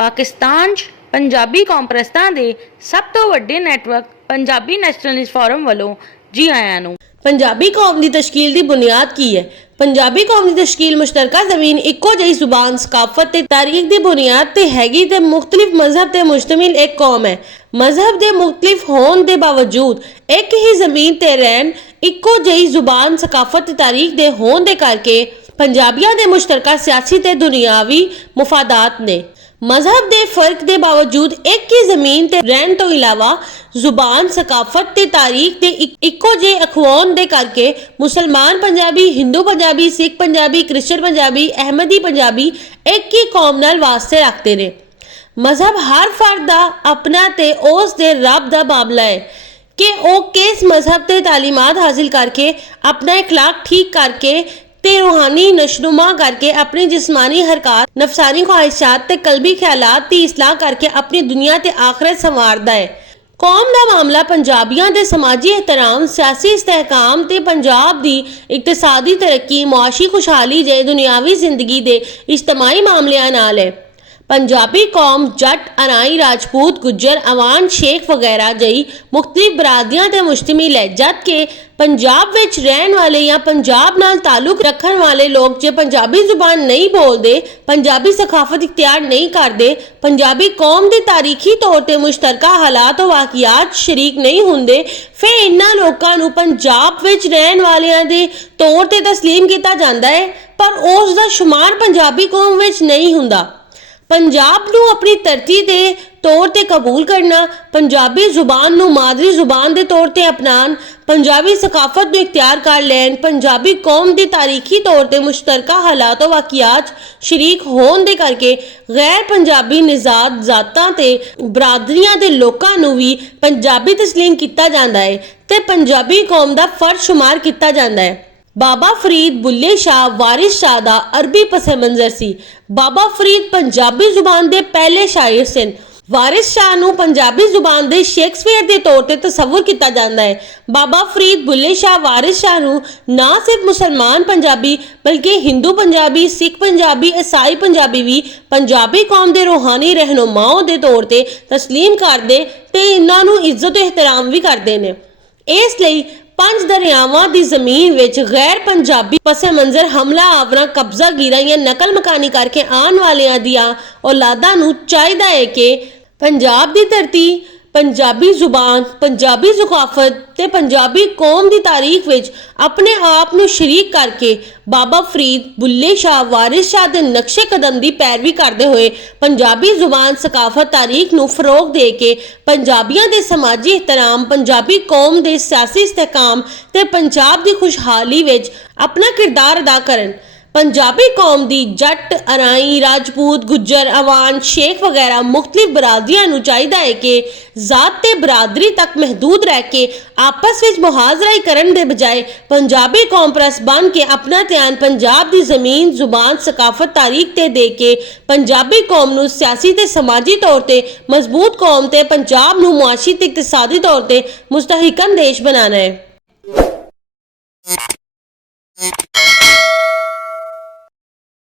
पाकिस्तान 'ਚ पंजाबी कॉम्प्रैस्तां दे सब तो वड्डे नैटवर्क पंजाबी नैशनलिस्ट फोरम वालों जी आयां नूं। पंजाबी कौम की तश्कील की बुनियाद की है। पंजाबी कौम की तश्कील मुश्तरका जमीन इक्को जही जुबान सकाफत ते तारीख की बुनियाद ते हैगी ते मुख्तलिफ मजहब ते मुश्तमिल एक कौम है। मजहब के मुख्तलिफ होने के बावजूद एक ही जमीन ते रहन इक्को जही जुबान सकाफत ते तारीख दे होने दे करके पंजाबियों के मुश्तरका सियासी ते दुनियावी मुफादात ने। मजहब के फर्क के बावजूद एक ही जमीन ते रहन तो इलावा जुबान सकाफत ते तारीख ते इक्को जे अखवान दे करके मुसलमान पंजाबी, हिंदू पंजाबी, सिख पंजाबी, क्रिश्चियन पंजाबी, अहमदी पंजाबी एक ही कौम नाल वास्ते रखते ने। मजहब हर फर्द दा अपना ते उस दे रब दा मामला है कि वो किस मजहब ते तालीमात हासिल करके अपना इखलाक ठीक करके ते रूहानी नशनुमा करके अपनी जिस्मानी हरकत, नफसानी ख्वाहिशात ते कल्बी ख्यालात की इसलाह करके अपनी दुनिया ते आखिरत संवारदा है। कौम का मामला पंजाबियों के समाजी एहतराम, सियासी इस्तेहकाम ते पंजाब की इकतसादी तरक्की, मुआशी खुशहाली जे दुनियावी जिंदगी के इज्तमाही मामलों नाल है। पंजाबी कौम जट, अराई, राजपूत, गुज्जर, अवान, शेख वगैरह जही मुख्तलिफ बरादरियां ते मुश्तमिल है। जबकि पंजाब विच रहने वाले या पंजाब नाल ताल्लुक रखने वाले लोग जो पंजाबी जुबान नहीं बोलते, पंजाबी सकाफत इख्तियार नहीं करते, पंजाबी कौम की तारीखी तौर पर मुश्तरका हालात और वाकियात शरीक नहीं होंगे, फिर इन्हां लोकां नूं पंजाब विच रहने वालियां दे तौर ते तस्लीम किया जाता है, पर उस दा शुमार पंजाबी कौम विच नहीं हुंदा। पंजाब नूं अपनी धरती के तौर ते कबूल करना, पंजाबी जुबान नूं मादरी जुबान के तौर ते अपनान, पंजाबी सकाफत नूं इख्तियार कर लैन, पंजाबी कौम की तारीखी तौर ते मुश्तरका हालात वाकियात शरीक होने दे करके गैर पंजाबी निजात जातां ते बरादरियां दे लोकां नूं भी पंजाबी तस्लीम किया जाता है ते पंजाबी कौम का फर्ज शुमार किया जाता है। बाबा फरीद बुल्ले शाह वारिस शाह दा अरबी पसे मंजर सी। बाबा फरीद पंजाबी जुबान के पहले शायर सन। वारिस शाह नूं पंजाबी जुबान के शेक्सपीयर के तौर पर तस्वुर किया जाता है। बाबा फरीद बुल्ले शाह वारिस शाह नूं ना सिर्फ मुसलमान पंजाबी बल्कि हिंदू पंजाबी, सिख पंजाबी, ईसाई पंजाबी भी पंजाबी कौम के रूहानी रहनुमाओं के तौर पर तस्लीम करते ते इन्हां नूं इज्जत एहतराम भी करते हैं। इसलिए पंज दरियावां की जमीन विच गैर पंजाबी पसे मंजर हमला आवरा, कब्जा गिरा या नकल मकानी करके आने वालियां दियां औलादां नूं चाहिदा है कि पंजाब की धरती, पंजाबी जुबान, पंजाबी सकाफत ते पंजाबी कौम की तारीख विच अपने आप नूं शरीक करके बाबा फरीद बुल्ले शाह वारिस शाह के नक्शे कदम की पैरवी करते हुए पंजाबी जुबान सकाफत तारीख नूं फरोग दे के पंजाबियों के समाजी एहतराम, पंजाबी कौम के सियासी इस्तेहकाम ते पंजाब की खुशहाली विच अपना किरदार अदा करन। पंजाबी कौम की जट, अराई, राजपूत, गुज्जर, अवान, शेख वगैरह मुख्तलिफ बरादरियां नूं चाहिदा है कि जात ते बरादरी तक महदूद रह के आपस विच मुहाजरा करन दे बजाय पंजाबी कौम परस बन के अपना ध्यान पंजाब की जमीन, जुबान, सकाफत, तारीख ते दे के पंजाबी कौम नूं सियासी ते समाजी तौर ते मजबूत कौम ते पंजाब नूं मुआशी ते इकतसादी तौर ते मुस्तहिकम देश बनाना है।